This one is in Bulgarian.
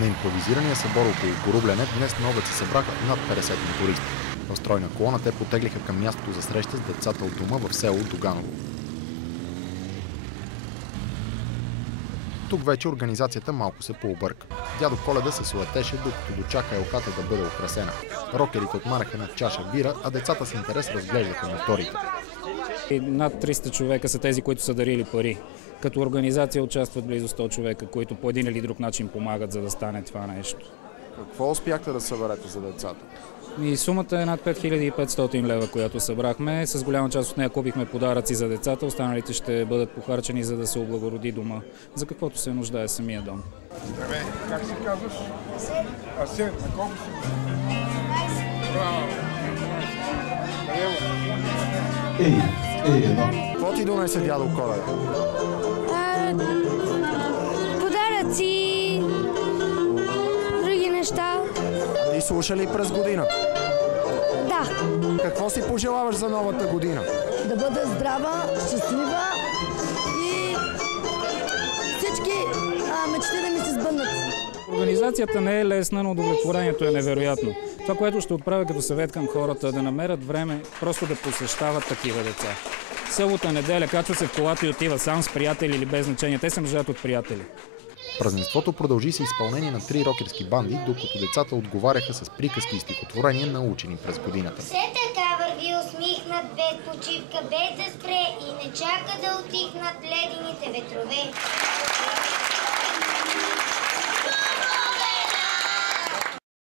На импровизирания събор около Горублене днес на обед се събраха над 50 мотористи. В стройна колона те потеглиха към мястото за среща с децата от дома в село Доганово. Тук вече организацията малко се пообърка. Дядо Коледа се суетеше, докато дочака елката да бъде украсена. Рокерите отмараха на чаша бира, а децата с интерес разглеждаха моторите. Над 300 човека са тези, които са дарили пари. Като организация участват близо 100 човека, които по един или друг начин помагат, за да стане това нещо. Какво успяхте да съберете за децата? И сумата е над 5500 лева, която събрахме. С голяма част от нея купихме подаръци за децата, останалите ще бъдат похарчени, за да се облагороди дома, за каквото се нуждае самия дом. Здравей, как се казваш? Асен. Асен, на колко си? Браво! Какво ти донесе дядо Коледа? Подаръци, други неща. Ти слуша ли през годината? Да. Какво си пожелаваш за новата година? Да бъда здрава, щастлива и всички мечти да ми се сбъднат. Организацията не е лесна, но удовлетворението е невероятно. Това, което ще отправя като съвет към хората, да намерят време просто да посещават такива деца. Събота, неделя, качва се в колата и отива сам с приятели или без значение. Те се нуждаят от приятели. Празненството продължи с изпълнение на 3 рокерски банди, докато децата отговаряха с приказки и стихотворения, научени през годината. Все така върви усмихнат, без почивка, без да спре и не чака да утихнат ледените ветрове.